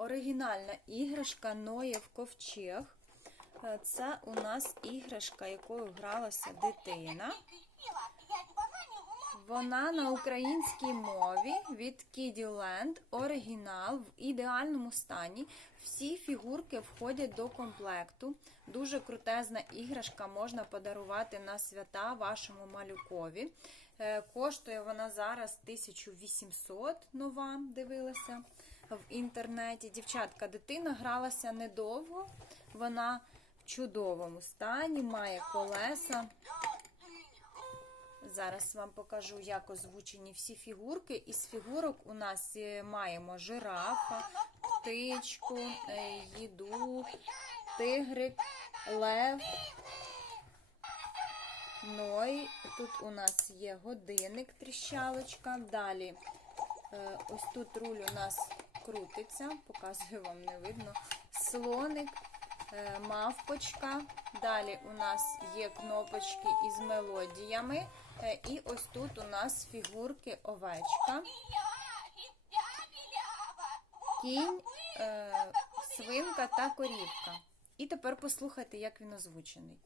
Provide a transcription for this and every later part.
оригінальна іграшка Ноєв ковчег. Е, Це у нас іграшка, якою гралася дитина. Вона на українській мові від Kiddyland, оригінал в ідеальному стані. Всі фігурки входять до комплекту. Дуже крутезна іграшка можна подарувати на свята вашому малюкові. Е, Коштує вона зараз 1800 нова, дивилася в інтернеті. Дівчатка, дитина гралася недовго. Вона в чудовому стані, має колеса. Зараз вам покажу, як озвучені всі фігурки. Із фігурок у нас е, маємо жирафа, птичку, е, їду, тигрик, лев. Ной. Тут у нас є годинник, тріщалочка. Далі е, ось тут руль у нас крутиться, показую вам не видно. Слоник, е, мавпочка. Далі у нас є кнопочки із мелодіями. Е, І ось тут у нас фігурки овечка, кінь, е, свинка та корівка. І тепер послухайте, як він озвучений.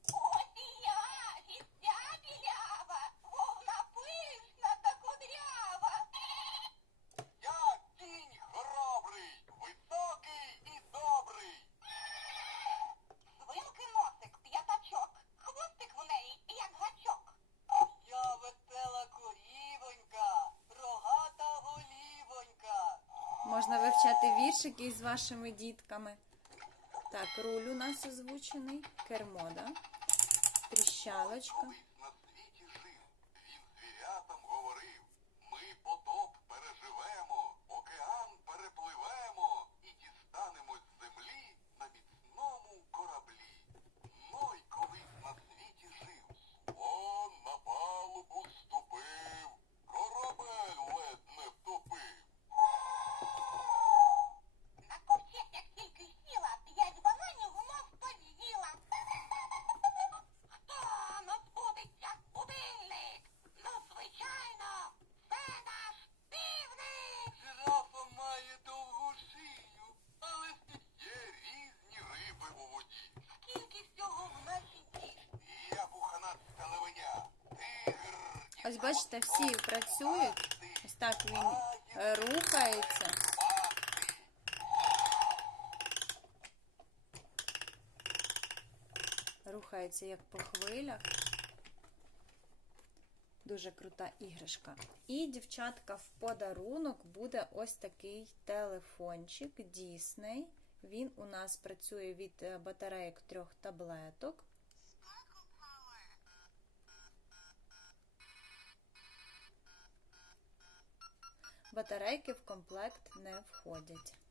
Можна вивчати віршики із вашими дітками. Так, руль у нас озвучений, кермо, да? тріщалочка. Ось бачите, всі працюють. Ось так він е, рухається. Рухається як по хвилях. Дуже крута іграшка. І, дівчатка, в подарунок буде ось такий телефончик Disney. Він у нас працює від е, батарейок трьох таблеток. Батарейки в комплект не входять.